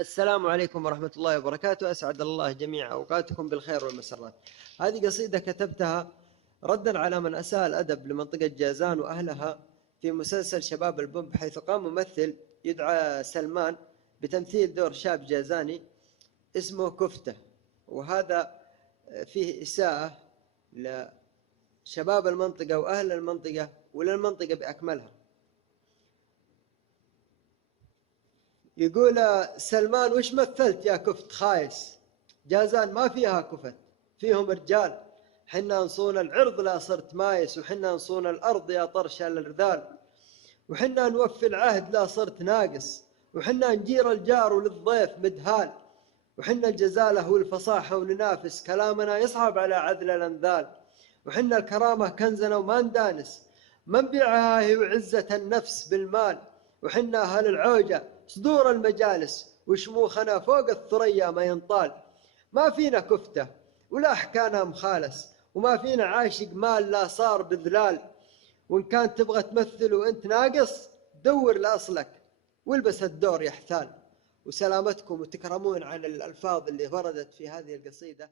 السلام عليكم ورحمة الله وبركاته. أسعد الله جميع أوقاتكم بالخير والمسرات. هذه قصيدة كتبتها ردا على من أساء الأدب لمنطقة جازان وأهلها في مسلسل شباب البومب، حيث قام ممثل يدعى سلمان بتمثيل دور شاب جازاني اسمه كفتة، وهذا فيه إساءة لشباب المنطقة وأهل المنطقة وللمنطقة بأكملها. يقول سلمان: وش مثلت يا كفت خايس؟ جازان ما فيها كفت، فيهم رجال. حنا نصون العرض لا صرت مايس، وحنا نصون الأرض يا طرش الرذال، وحنا نوفي العهد لا صرت ناقص، وحنا نجير الجار وللضيف مدهال، وحنا الجزالة والفصاحة وننافس، كلامنا يصعب على عذل الأنذال، وحنا الكرامة كنزنا وما ندانس، ما نبيعها هي وعزة النفس بالمال، وحنا أهل العوجة صدور المجالس، وشموخنا فوق الثريا ما ينطال. ما فينا كفتة ولا حكانا مخالس، وما فينا عاشق مال لا صار بذلال. وإن كان تبغى تمثل وإنت ناقص، دور لأصلك والبس الدور يحثال. وسلامتكم، وتكرمون عن الألفاظ اللي وردت في هذه القصيدة.